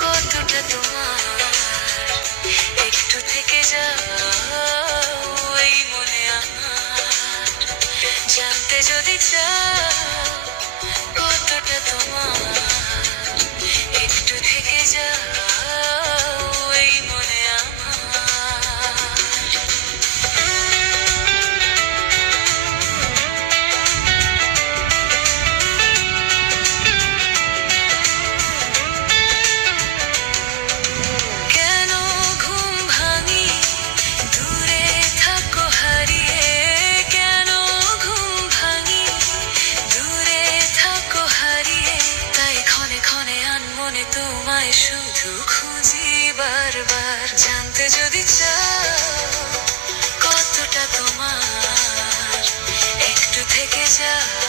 কতটা তোমার একটু থেকে যাও এই মনে আমার জানতে যদি চাও কতটা তোমার একটু থেকে যাও এই মনে আমার কেন ঘুম ভাঙি দূরে থাকো হারিয়ে কেন ঘুম ভাঙি দূরে থাকো হারিয়ে তাই ক্ষণে ক্ষণে আনমনে তোমায় শুধু খুঁজি বারবার জানতে যদি চাও কতটা তোমার একটু থেকে যাও